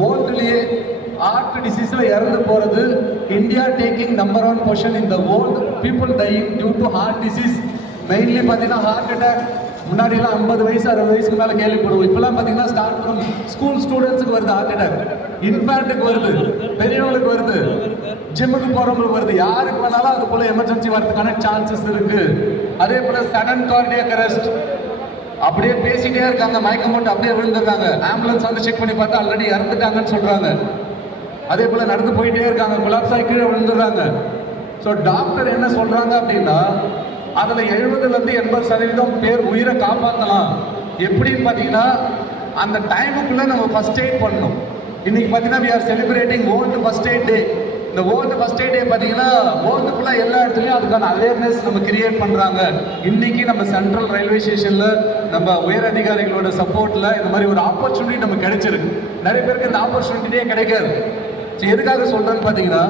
வேர்ல்டுலேயே heart டிசீஸில் இறந்து போகிறது India taking number 1 position in the world. People dying due to heart disease. Mainly பார்த்தீங்கன்னா heart attack முன்னாடிலாம் 50 வயசு 60 வயசுக்கு மேலே கேள்விப்படுவோம். இப்போலாம் பார்த்தீங்கன்னா ஸ்டார்ட் ஃப்ரம் ஸ்கூல் ஸ்டூடெண்ட்ஸுக்கு வருது ஹார்ட் அட்டாக், இன்ஃபேண்ட்டுக்கு வருது, பெரியவங்களுக்கு வருது, ஜிம்முக்கு போகிறவங்களுக்கு வருது. யாருக்கு வேணாலும் அது போல் எமர்ஜென்சி வரதுக்கான சான்சஸ் இருக்குது. அதே போல் சடன் கார்டியக் அரெஸ்ட், அப்படியே பேசிட்டே இருக்காங்க, மயக்கம் போட்டு அப்படியே விழுந்துருக்காங்க. ஆம்புலன்ஸ் வந்து செக் பண்ணி பார்த்தா ஆல்ரெடி இறந்துட்டாங்கன்னு சொல்கிறாங்க. அதே போல் நடந்து போயிட்டே இருக்காங்க, கொலாப்ஸ் ஆகி கீழே விழுந்துடுறாங்க. ஸோ டாக்டர் என்ன சொல்கிறாங்க அப்படின்னா அதில் 70% 80% பேர் உயிரை காப்பாற்றலாம். எப்படின்னு பார்த்தீங்கன்னா அந்த டைமுக்குள்ளே நம்ம ஃபர்ஸ்ட் எய்ட் பண்ணணும். இன்னைக்கு பார்த்தீங்கன்னா we are celebrating world first aid day. இந்த வேர்ல்டு ஃபர்ஸ்ட் எய்ட் டே பார்த்தீங்கன்னா வேர்ல்டு ஃபுல்லாக எல்லா இடத்துலையும் அதுக்கான அவேர்னஸ் நம்ம கிரியேட் பண்ணுறாங்க. இன்னைக்கு நம்ம சென்ட்ரல் ரயில்வே ஸ்டேஷனில் நம்ம உயர் அதிகாரிகளோட சப்போர்ட்டில் இந்த மாதிரி ஒரு ஆப்பர்ச்சுனிட்டி நமக்கு கிடைச்சிருக்கு. நிறைய பேருக்கு இந்த ஆப்பர்ச்சுனிட்டியே கிடைக்காது. எதுக்காக சொல்கிறேன்னு பார்த்தீங்கன்னா